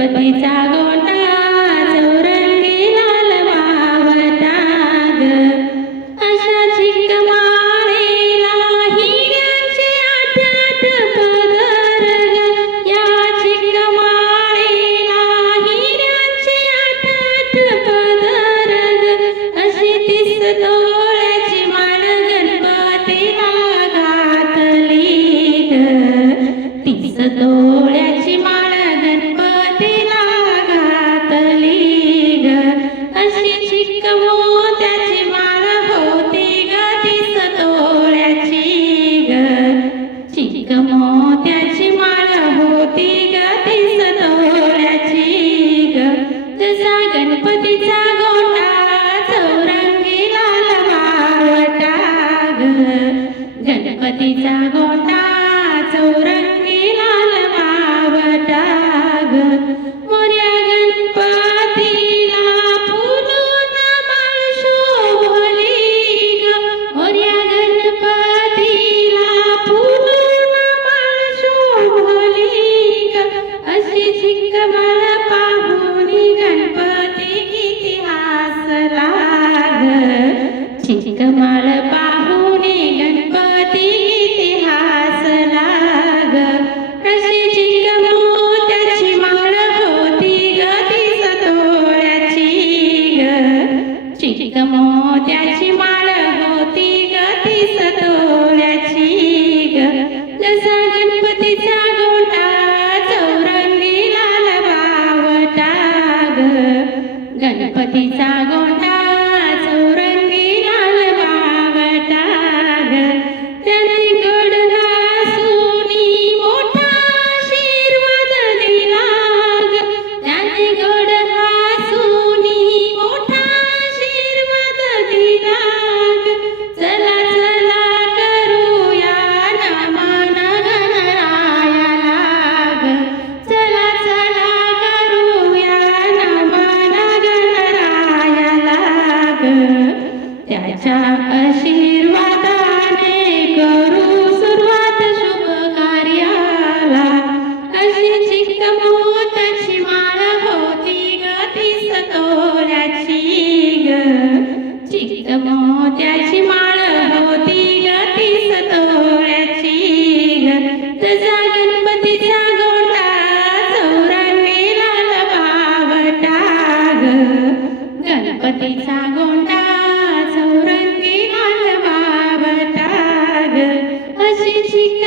गणपतीचा गोंडा चौरंगी लाल मावटा ग, अशा चिकमाळेला हिऱ्यांचे आठ आठ पदर ग, या चिकमाळेला हिऱ्यांचे आठ आठ पदर ग, अशी 30 तोळ्याची माळ गणपतीला घातली ग, 30 तोळ्याची माळ गणपतीला घातली ग, अशी चिक मोत्याची माळ होती ग 30 तोळ्याची ग, चिक मोत्याची माळ होती ग 30 तोळ्याची ग, जसा गणपतीचा गोंडा चौरंगी लाल मावटा ग, गणपतीचा गोंडा चौरंगी लाल मावटा ग, मोरया गणपतीला फुलून माळ शोभली ग, मोरया गणपतीला फुलून माळ शोभली ग, अशी चिक माळ पाहून गणपती किती हसला ग, चिक माळ पाहून गणपती किती हसला ग, अशी चिक मोत्याची माळ होती ग 30 तोळ्याची ग, चिक मोत्याची माळ होती ग 30 तोळ्याची ग, जसा गणपतीचा गोंडा चौरंगी लाल मावटा ग, गणपतीचा गोंडा चौरंगी लाल मावटा ग, त्याने गोड हसूनी मोठा आशीर्वाद दिला ग, त्याने गोड हसूनी मोठा आशीर्वाद दिला ग, चला चला करूया नमन गणरायाला ग, चला चला करूया नमन गणरायाला ग, त्याच्या आशीर्वादाने करू सुरुवात शुभ कार्याला, अशी चिक मोत्याची माळ होती ग 30 तोळ्याची ग, चिक मोत्याची माळ होती ग 30 तोळ्याची ग, तसा गणपतीचा गोंडा चौरंगी लाल मावटा ग, गणपतीचा गोंडा चौरंगी लाल मावटा ग, अशी चिक